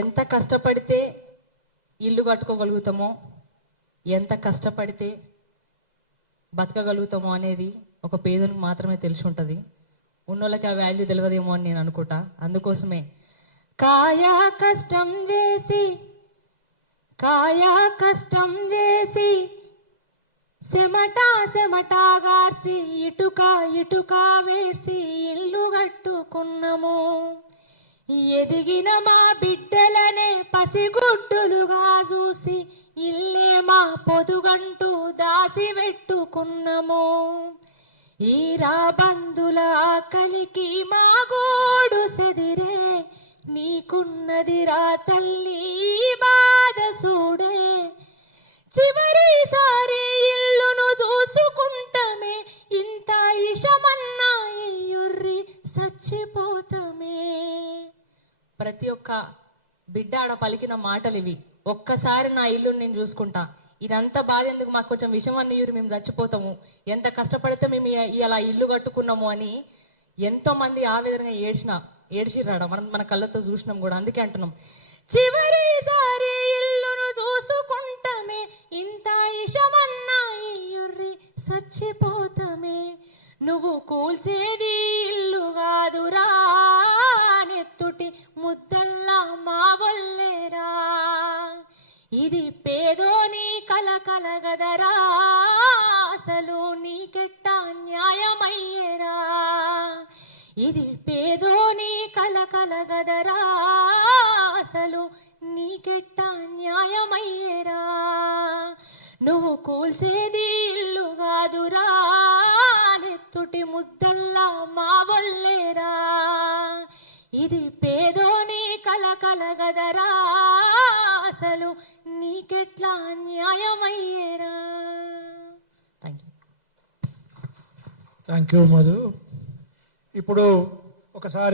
ఎంత కష్టపడితే ఇల్లు కట్టుకోగలుగుతామో, ఎంత కష్టపడితే బతకగలుగుతామో అనేది ఒక పేదలకు మాత్రమే తెలిసి ఉంటుంది. ఉన్నోళ్ళకి ఆ వాల్యూ తెలియదేమో అని నేను అనుకుంటా. అందుకోసమే కాయా కష్టం చేసి చెమటా గార్సి ఇటుక వేసి ఇల్లు కట్టుకున్నాము. ఎదిగిన మా బిడ్డలనే పసిగుడ్డులుగా చూసి ఇల్లే మా పొదుగంటూ దాసి పెట్టుకున్నాము. ఈ రాబందుల ఆకలికి మా గోడు సెదిరే, నీకున్నదిరా తల్లి బాధ చూడే. చివరిసారి ఇల్లును చూసుకుంటమే, ఇంత ఇషమన్నా ఇయ్యుర్రి చచ్చిపోతమే. ప్రతి ఒక్క బిడ్డ ఆడ పలికిన మాటలు ఇవి. ఒక్కసారి నా ఇల్లు నేను చూసుకుంటా, ఇదంతా బాధ ఎందుకు, మాకు కొంచెం విషం అన్నయ్యూరు, మేము చచ్చిపోతాము, ఎంత కష్టపడితే మేము ఇలా ఇల్లు కట్టుకున్నాము అని ఎంతో మంది ఆ విధంగా ఏడ్చిరాడ. మన కళ్ళతో చూసినాం కూడా. అందుకే అంటున్నాం, చివరిసారి ఇల్లును చూసుకుంటమే, ఇంత ఇషమన్నా ఇయ్యుర్రి చచ్చిపోతమే. నువ్వు కూల్చేది ఇల్లు కాదురా, నెత్తుటి ముద్దల్లా మా వల్లేరా. ఇది పేదోని కలగదరా, అసలు నీకెట్టా న్యాయమయ్యేరా. ఇది పేదోని కలగదరా, అసలు నీకెట్టా న్యాయమయ్యేరా. నువ్వు కూల్చేది ఇల్లు కాదురా, నెత్తుటి ముద్దల్లా మా వల్లేరా. ఇది పేదోని కలగదరా, అసలు నీకెట్లా న్యాయమయ్యేరా. Thank you Madhu. ఇప్పుడు ఒకసారి